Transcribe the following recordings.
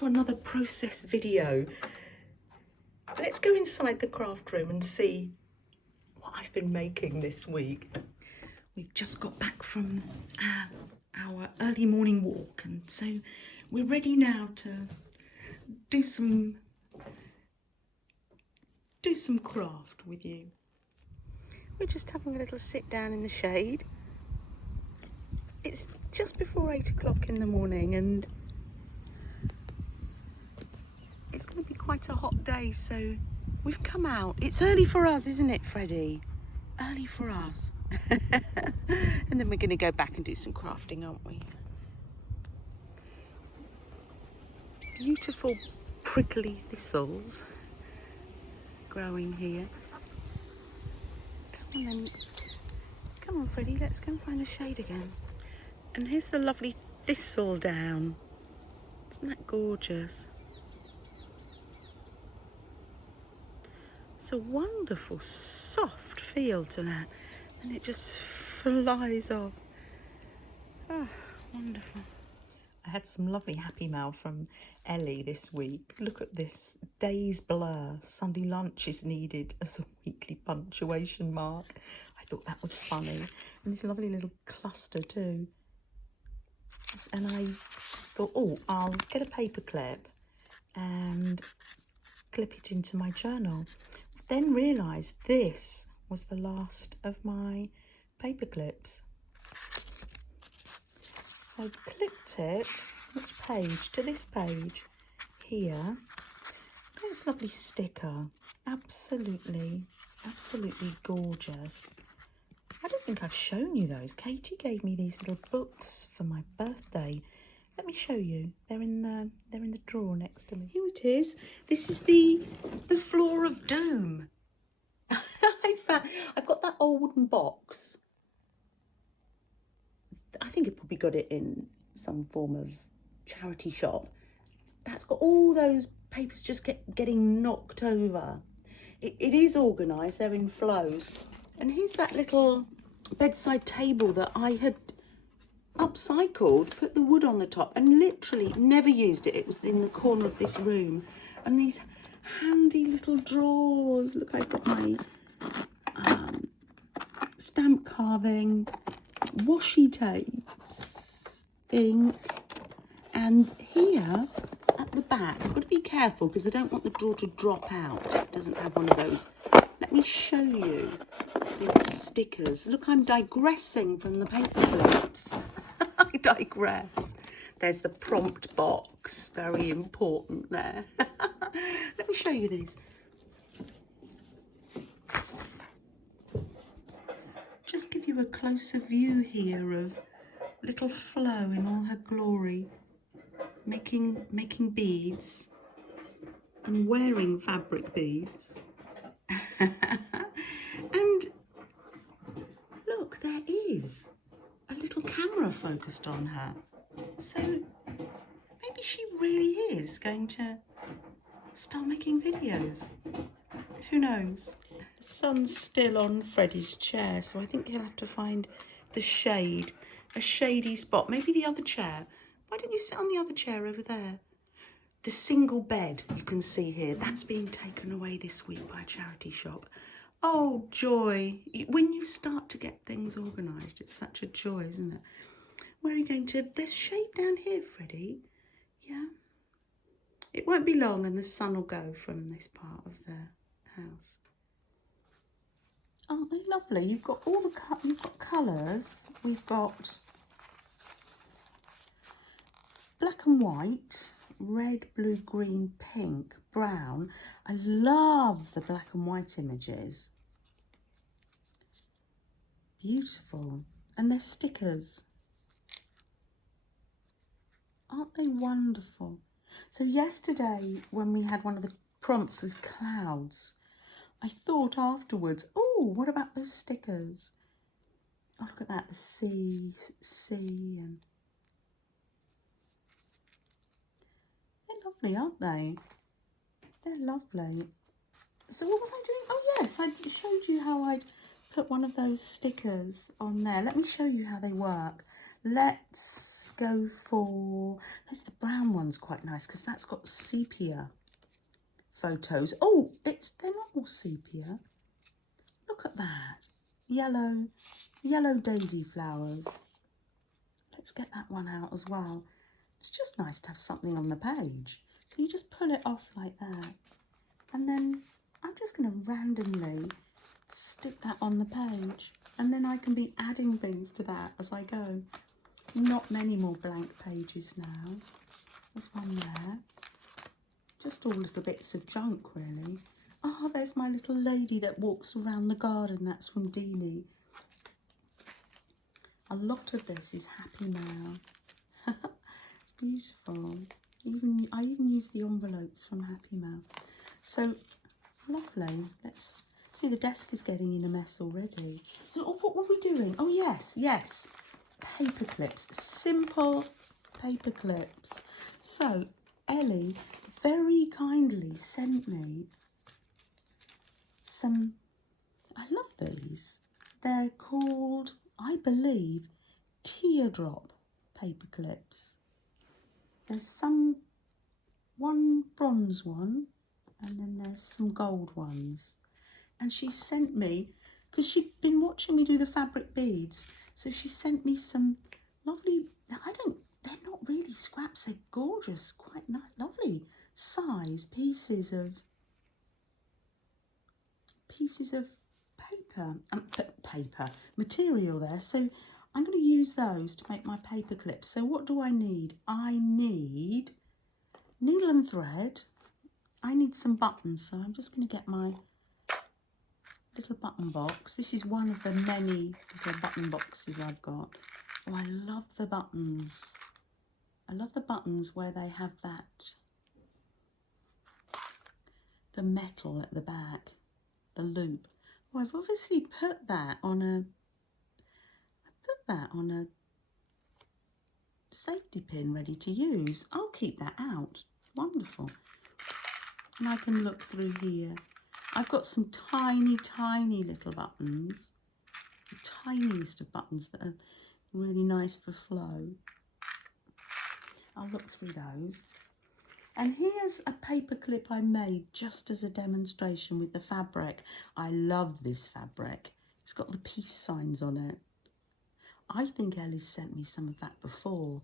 to another process video. Let's go inside the craft room and see what I've been making this week. We've just got back from our early morning walk, and so we're ready now to do some craft with you. We're just having a little sit down in the shade. It's just before 8 o'clock in the morning, and it's going to be quite a hot day, so we've come out. It's early for us, isn't it, Freddie? Early for us. And then we're going to go back and do some crafting, aren't we? Beautiful prickly thistles growing here. Come on then. Come on, Freddie, let's go and find the shade again. And here's the lovely thistle down. Isn't that gorgeous? It's a wonderful, soft feel to that. And it just flies off. Oh, wonderful. I had some lovely happy mail from Ellie this week. Look at this. Days blur. Sunday lunch is needed as a weekly punctuation mark. I thought that was funny. And this lovely little cluster too. And I thought, oh, I'll get a paper clip and clip it into my journal. Then realised this was the last of my paper clips. So I clipped it, which page, to this page here. This lovely sticker, absolutely gorgeous. I don't think I've shown you those. Katie gave me these little books for my birthday. Let me show you. They're in the drawer next to me. Here it is. This is the Floor of Doom. I've got that old wooden box. I think I probably got it in some form of charity shop. That's got all those papers just getting knocked over. It is organised. They're in flows. And here's that little bedside table that I had upcycled, put the wood on the top, and literally never used it. It was in the corner of this room. And these handy little drawers. Look, I've got my stamp carving, washi tapes, ink, and here at the back, I've got to be careful because I don't want the drawer to drop out. It doesn't have one of those. Let me show you these stickers. Look, I'm digressing from the paper clips. I digress. There's the prompt box, very important there. Let me show you these. Just give you a closer view here of little Flo in all her glory, making beads and wearing fabric beads. And look, there is a little camera focused on her. So maybe she really is going to start making videos. Who knows? The sun's still on Freddie's chair, so I think he'll have to find the shade, a shady spot. Maybe the other chair. Why don't you sit on the other chair over there? The single bed you can see here, that's being taken away this week by a charity shop. Oh, joy. When you start to get things organised, it's such a joy, isn't it? Where are you going to? There's shade down here, Freddie. Yeah. It won't be long and the sun will go from this part of the house. Aren't they lovely? You've got all the colours. We've got black and white, red, blue, green, pink, brown. I love the black and white images. Beautiful. And they're stickers. Aren't they wonderful? So yesterday, when we had one of the prompts with clouds, I thought afterwards, oh, what about those stickers? Oh, look at that, the sea, and they're lovely, aren't they? They're lovely. So what was I doing? Oh yes, I showed you how I'd put one of those stickers on there. Let me show you how they work. Let's go for, there's the brown one's quite nice because that's got sepia photos. Oh, they're not all sepia. Look at that. Yellow daisy flowers. Let's get that one out as well. It's just nice to have something on the page. So you just pull it off like that. And then I'm just going to randomly stick that on the page. And then I can be adding things to that as I go. Not many more blank pages now. There's one there. Just all little bits of junk, really. Oh, there's my little lady that walks around the garden. That's from Deanie. A lot of this is Happy Mail. It's beautiful. I even use the envelopes from Happy Mail. So lovely. Let's see, the desk is getting in a mess already. So what were we doing? Oh yes, paper clips, simple paper clips. So Ellie very kindly sent me some, I love these. They're called, I believe, teardrop paper clips. There's one bronze one, and then there's some gold ones. And she sent me, because she'd been watching me do the fabric beads, so she sent me some lovely, they're not really scraps, they're gorgeous, quite nice, lovely size pieces of paper material there. So I'm going to use those to make my paper clips. So what do I need? I need needle and thread. I need some buttons, so I'm just going to get my little button box. This is one of the many little button boxes I've got. Oh, I love the buttons. I love the buttons where they have the metal at the back, the loop. Oh, I've obviously put that on a safety pin ready to use. I'll keep that out. Wonderful. And I can look through here. I've got some tiny little buttons. The tiniest of buttons that are really nice for flow. I'll look through those. And here's a paper clip I made just as a demonstration with the fabric. I love this fabric. It's got the peace signs on it. I think Ellie's sent me some of that before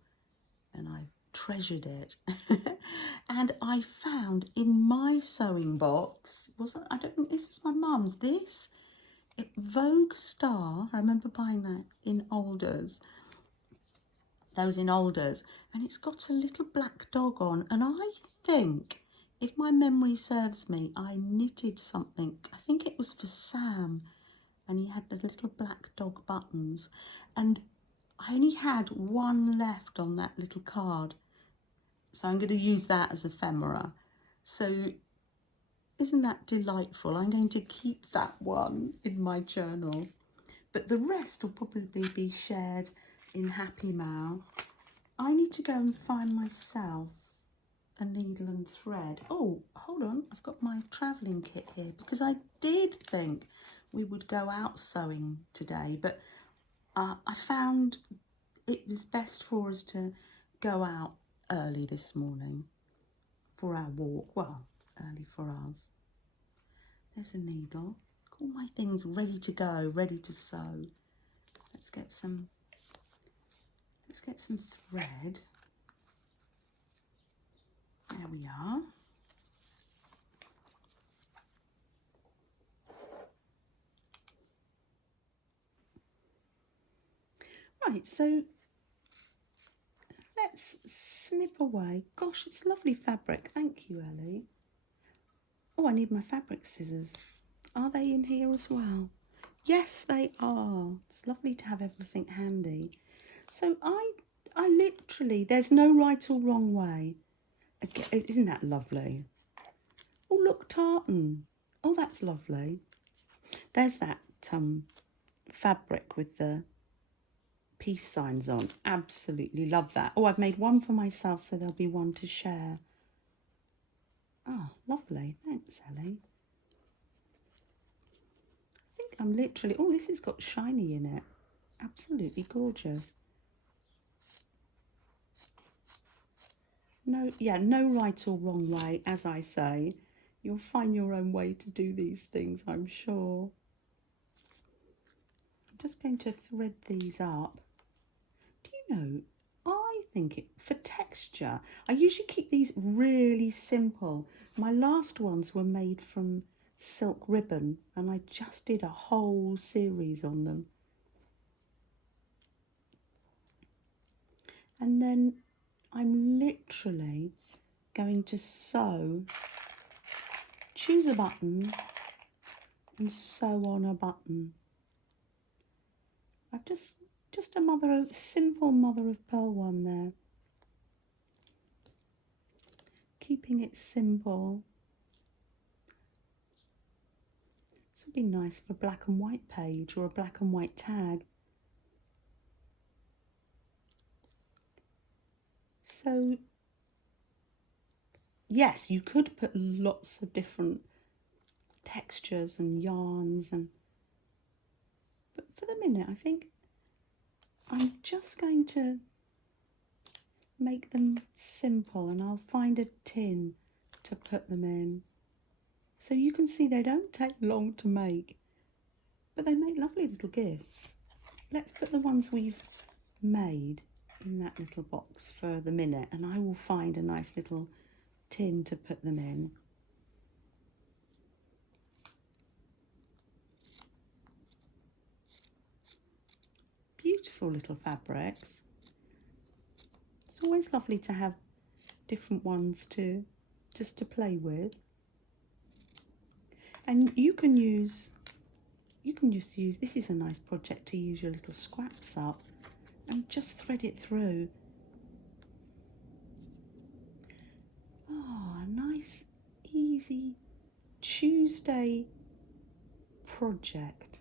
and I've treasured it. And I found in my sewing box, I don't think this is my mum's, Vogue Star. I remember buying that in Alders. Those in Alders, and it's got a little black dog on, and I think, if my memory serves me, I knitted something. I think it was for Sam, and he had the little black dog buttons, and I only had one left on that little card, so I'm going to use that as ephemera. So isn't that delightful? I'm going to keep that one in my journal, but the rest will probably be shared in Happy Mail. I need to go and find myself a needle and thread. Oh, hold on, I've got my travelling kit here because I did think we would go out sewing today, but I found it was best for us to go out early this morning for our walk. Well, early for ours. There's a needle. All my things ready to go, ready to sew. Let's get some thread. There we are. Right, so let's snip away. Gosh, it's lovely fabric. Thank you, Ellie. Oh, I need my fabric scissors. Are they in here as well? Yes, they are. It's lovely to have everything handy. So I literally, there's no right or wrong way. Again, isn't that lovely? Oh, look, tartan. Oh, that's lovely. There's that fabric with the peace signs on. Absolutely love that. Oh, I've made one for myself, so there'll be one to share. Oh, lovely. Thanks, Ellie. I think I'm literally... Oh, this has got shiny in it. Absolutely gorgeous. No, yeah, no right or wrong way, as I say. You'll find your own way to do these things, I'm sure. I'm just going to thread these up. Do you know, I think for texture, I usually keep these really simple. My last ones were made from silk ribbon and I just did a whole series on them. And then I'm literally going to sew, choose a button and sew on a button. I've just a simple mother of pearl one there. Keeping it simple. This would be nice for a black and white page or a black and white tag. So, yes, you could put lots of different textures and yarns, but for the minute, I think I'm just going to make them simple and I'll find a tin to put them in. So you can see they don't take long to make, but they make lovely little gifts. Let's put the ones we've made in that little box for the minute and I will find a nice little tin to put them in. Beautiful little fabrics. It's always lovely to have different ones just to play with. And you can just use, this is a nice project to use your little scraps up and just thread it through. Oh, a nice, easy Tuesday project.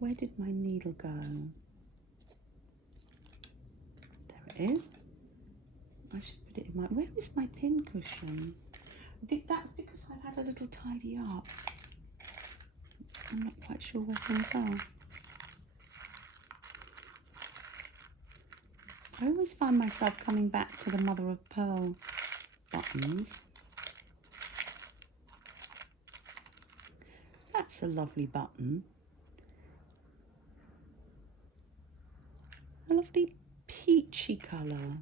Where did my needle go? There it is. I should put it in my, where is my pin cushion? That's because I've had a little tidy up. I'm not quite sure where things are. I always find myself coming back to the mother of pearl buttons. That's a lovely button. A lovely peachy colour.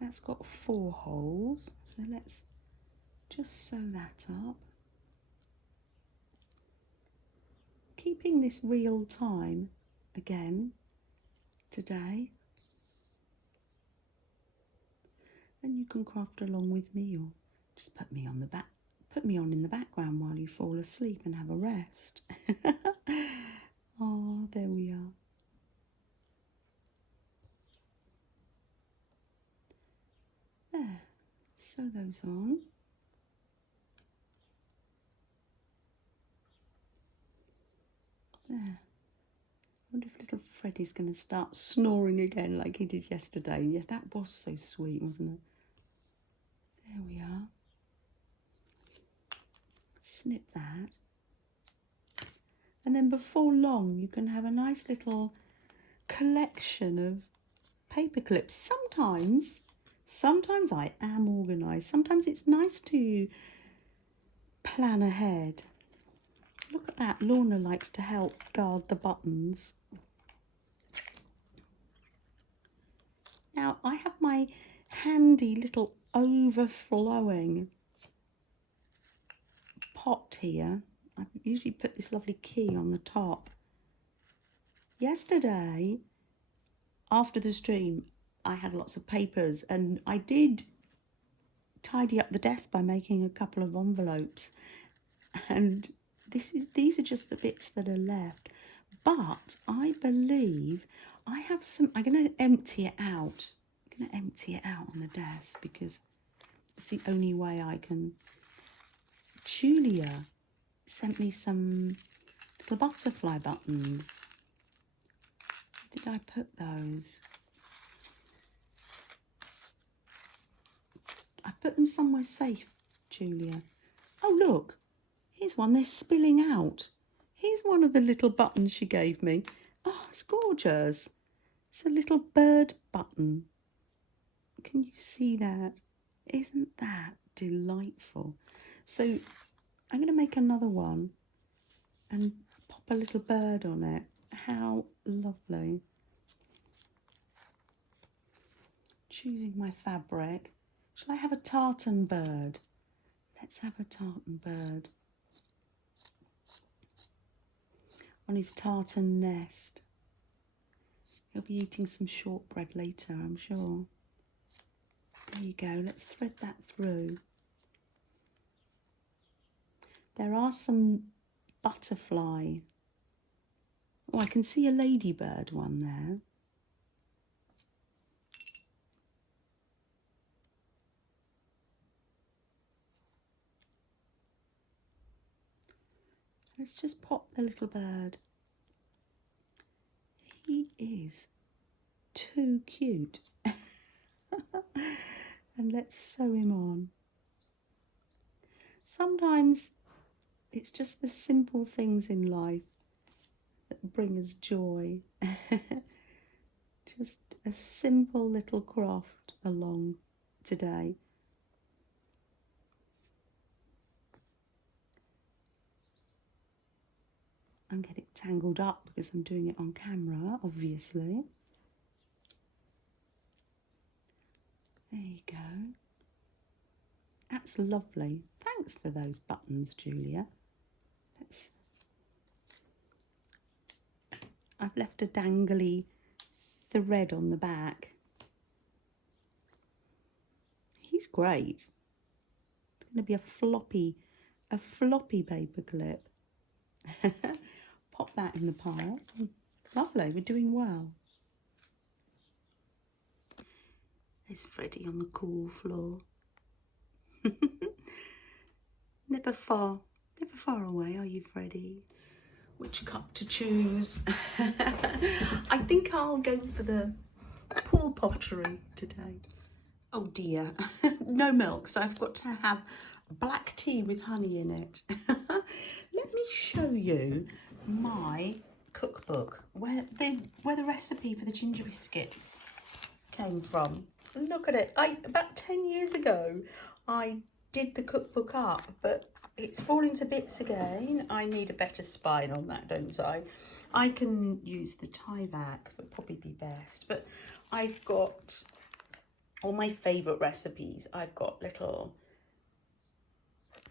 That's got 4 holes, so let's just sew that up. Keeping this real time again today. And you can craft along with me or just put me on in the background while you fall asleep and have a rest. Oh, there we are. There, sew those on. There. I wonder if little Freddie's going to start snoring again like he did yesterday. Yeah, that was so sweet, wasn't it? There we are. Snip that. And then before long, you can have a nice little collection of paper clips. Sometimes I am organised. Sometimes it's nice to plan ahead. Look at that. Lorna likes to help guard the buttons. Now, I have my handy little overflowing pot here. I usually put this lovely key on the top. Yesterday, after the stream, I had lots of papers and I did tidy up the desk by making a couple of envelopes. And these are just the bits that are left. But I believe I have some, I'm going to empty it out. I'm going to empty it out on the desk because it's the only way I can. Julia sent me some little butterfly buttons. Where did I put those? I put them somewhere safe, Julia. Oh, look. Here's one. They're spilling out. Here's one of the little buttons she gave me. Oh, it's gorgeous. It's a little bird button. Can you see that? Isn't that delightful? So I'm going to make another one and pop a little bird on it. How lovely. Choosing my fabric. Shall I have a tartan bird? Let's have a tartan bird. On his tartan nest. He'll be eating some shortbread later, I'm sure. There you go, let's thread that through. There are some butterfly. Oh, I can see a ladybird one there. Let's just pop the little bird. He is too cute. And let's sew him on. Sometimes it's just the simple things in life that bring us joy. Just a simple little craft along today. I'm getting tangled up because I'm doing it on camera, obviously. There you go. That's lovely. Thanks for those buttons, Julia. I've left a dangly thread on the back. He's great. It's going to be a floppy paperclip. Pop that in the pile. Lovely, we're doing well. There's Freddie on the cool floor. Never far away, are you, Freddie? Which cup to choose? I think I'll go for the pool pottery today. Oh dear, no milk, so I've got to have black tea with honey in it. Let me show you my cookbook, where the recipe for the ginger biscuits came from. Look at it. About 10 years ago, I did the cookbook up, but it's falling to bits again. I need a better spine on that, don't I? I can use the tie back, would probably be best, but I've got all my favourite recipes. I've got little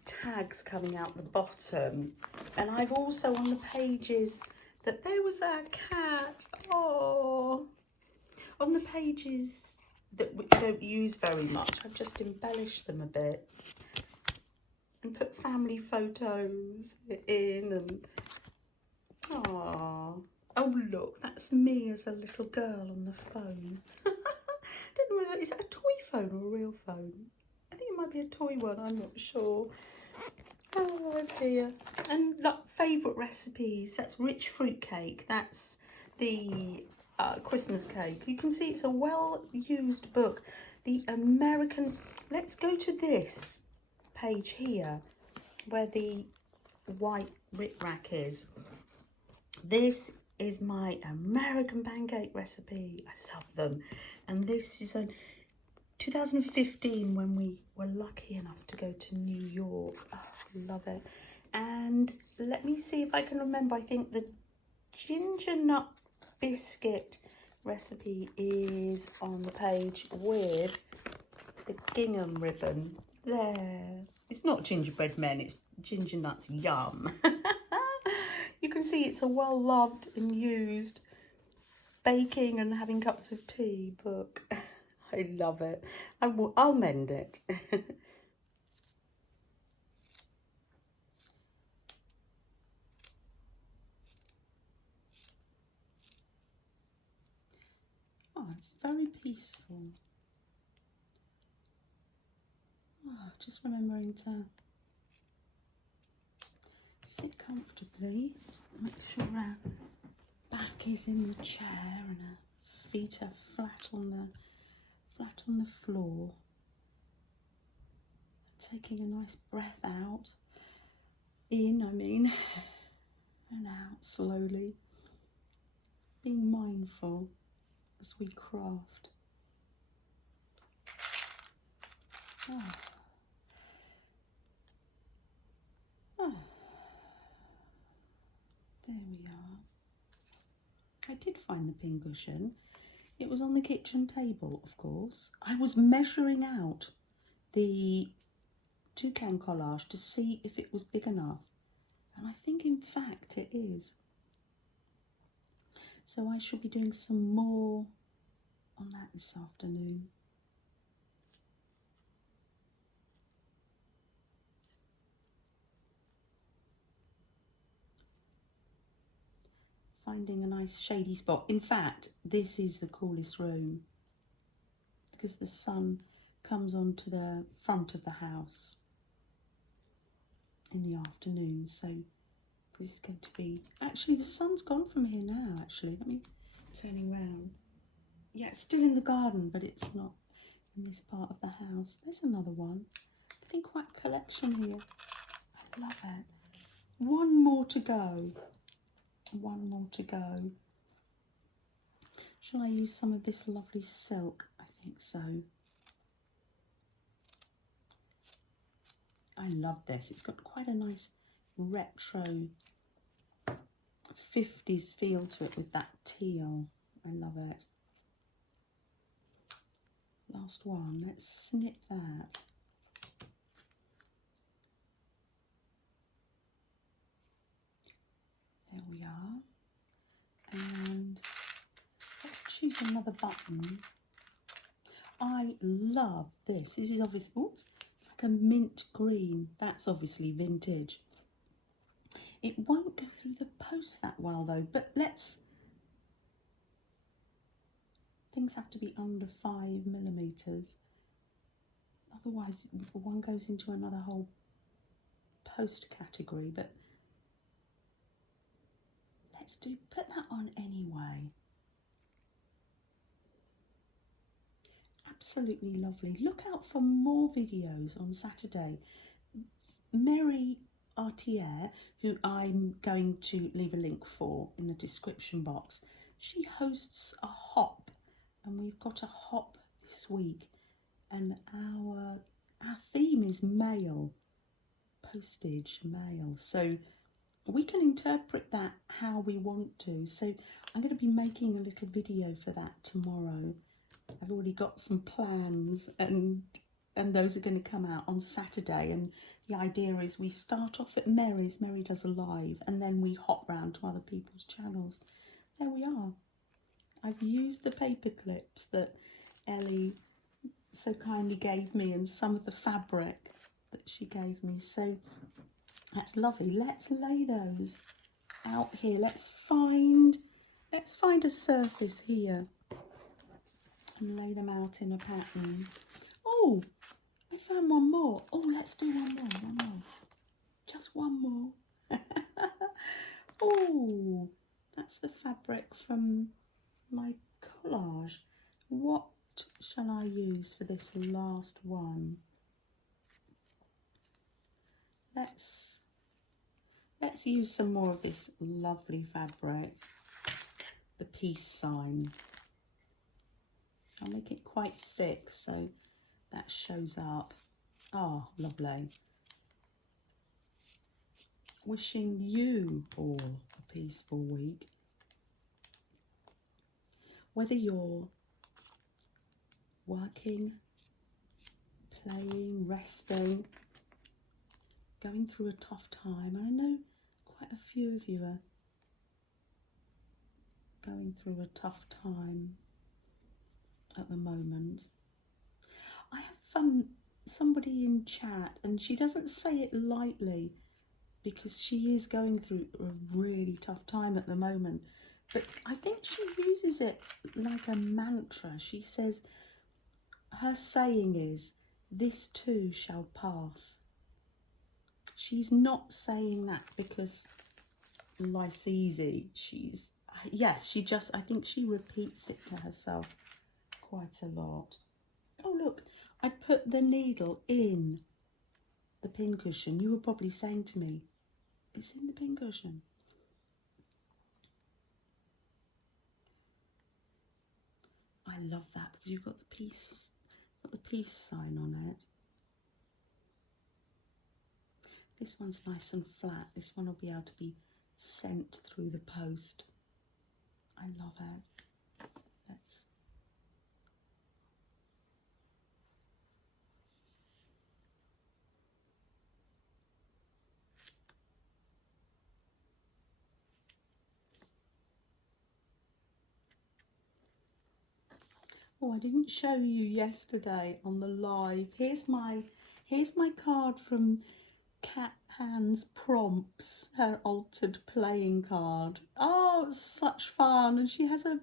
tags coming out the bottom, and I've also on the pages that there was our cat. Oh, on the pages that we don't use very much, I've just embellished them a bit and put family photos in. And oh look, that's me as a little girl on the phone. Don't know whether is that a toy phone or a real phone. I think it might be a toy one, I'm not sure. Oh dear. And like favourite recipes, that's rich fruit cake, that's the Christmas cake. You can see it's a well-used book. The American, let's go to this page here where the white rickrack is. This is my American pancake recipe. I love them. And this is a 2015 when we were lucky enough to go to New York. Oh, love it. And let me see if I can remember. I think the ginger nut biscuit recipe is on the page with the gingham ribbon. There. It's not gingerbread men, it's ginger nuts. Yum. You can see it's a well-loved and used baking and having cups of tea book. I love it. I'll mend it. Oh, it's very peaceful. Oh, just remembering to sit comfortably. Make sure our back is in the chair and our feet are flat on the floor. Taking a nice breath out. In, I mean. and out slowly, being mindful as we craft. Oh. Oh. There we are. I did find the pincushion. It was on the kitchen table, of course. I was measuring out the toucan collage to see if it was big enough. And I think, in fact, it is. So I shall be doing some more on that this afternoon. Finding a nice shady spot. In fact, this is the coolest room because the sun comes onto the front of the house in the afternoon. So this is going to be, actually the sun's gone from here now, actually. Let me turning round. Yeah, it's still in the garden, but it's not in this part of the house. There's another one. Getting quite a collection here. I love it. One more to go. One more to go. Shall I use some of this lovely silk? I think so. I love this. It's got quite a nice retro 50s feel to it with that teal. I love it. Last one. Let's snip that. There we are. And let's choose another button. I love this. This is obviously, oops, like a mint green. That's obviously vintage. It won't go through the post that well though, but things have to be under 5mm. Otherwise one goes into another whole post category, but let's put that on anyway. Absolutely lovely. Look out for more videos on Saturday. Mary Artier, who I'm going to leave a link for in the description box, she hosts a hop, and we've got a hop this week, and our theme is mail, postage, mail. So we can interpret that how we want to. So I'm going to be making a little video for that tomorrow. I've already got some plans, and those are going to come out on Saturday. And the idea is we start off at Mary's. Mary does a live, and then we hop round to other people's channels. There we are. I've used the paper clips that Ellie so kindly gave me, and some of the fabric that she gave me. So that's lovely. Let's lay those out here. Let's find a surface here and lay them out in a pattern. Oh, I found one more. Oh, let's do one more. Just one more. Oh, that's the fabric from my collage. What shall I use for this last one? Let's use some more of this lovely fabric, the peace sign. I'll make it quite thick so that shows up. Oh, lovely. Wishing you all a peaceful week. Whether you're working, playing, resting, going through a tough time. I know quite a few of you are going through a tough time at the moment. I have somebody in chat, and she doesn't say it lightly because she is going through a really tough time at the moment, but I think she uses it like a mantra. She says, her saying is, this too shall pass. She's not saying that because life's easy. I think she repeats it to herself quite a lot. Oh look, I put the needle in the pincushion. You were probably saying to me, it's in the pincushion. I love that because you've got the peace sign on it. This one's nice and flat. This one will be able to be sent through the post. I love it. Let's... Oh, I didn't show you yesterday on the live. Here's my card from Cat Pan's prompts, her altered playing card. Oh, it's such fun. And she has a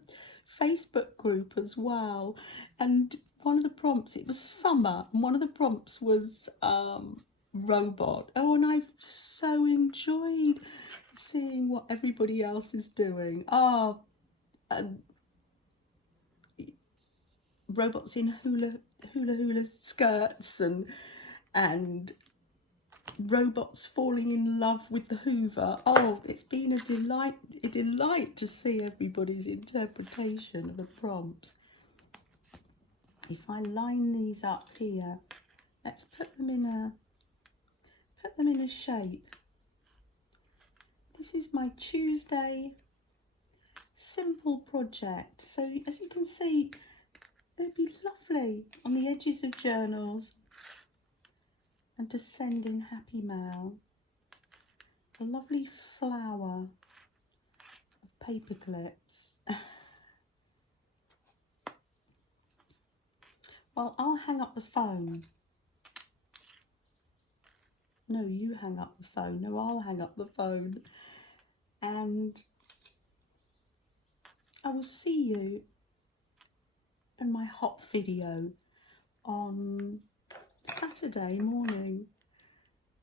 Facebook group as well. And one of the prompts, it was summer, and one of the prompts was robot. Oh, and I've so enjoyed seeing what everybody else is doing. Oh, and robots in hula skirts and robots falling in love with the Hoover. Oh, it's been a delight to see everybody's interpretation of the prompts. If I line these up here, let's put them in a shape. This is my Tuesday simple project. So as you can see, they'd be lovely on the edges of journals and to send in happy mail. A lovely flower of paper clips. Well, I'll hang up the phone. No, you hang up the phone. No, I'll hang up the phone. And I will see you in my hop video on Saturday morning.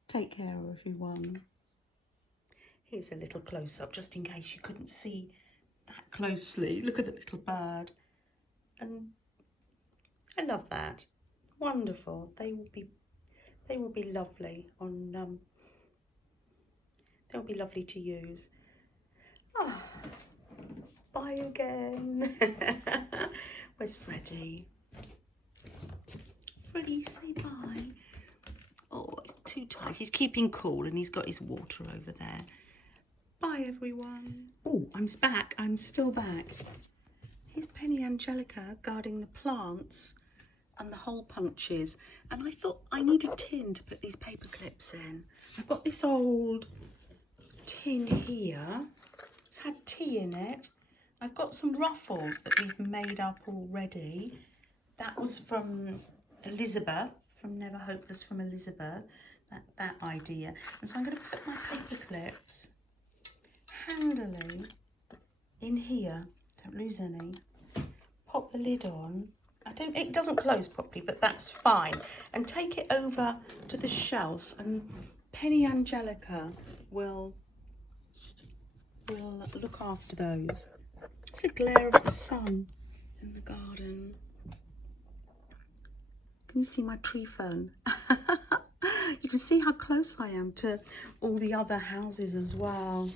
Take care, everyone. Here's a little close-up, just in case you couldn't see that closely. Look at the little bird. And I love that. Wonderful. They will be lovely on they'll be lovely to use. Oh, bye again. Where's Freddie? Freddie, say bye. Oh, he's too tight. He's keeping cool and he's got his water over there. Bye, everyone. Oh, I'm back. I'm still back. Here's Penny Angelica guarding the plants and the hole punches. And I thought I need a tin to put these paper clips in. I've got this old tin here. It's had tea in it. I've got some ruffles that we've made up already. That was from Elizabeth, from Never Hopeless from Elizabeth, that idea. And so I'm going to put my paper clips handily in here. Don't lose any. Pop the lid on. It doesn't close properly, but that's fine. And take it over to the shelf, and Penny Angelica will look after those. It's the glare of the sun in the garden. Can you see my tree fern? You can see how close I am to all the other houses as well.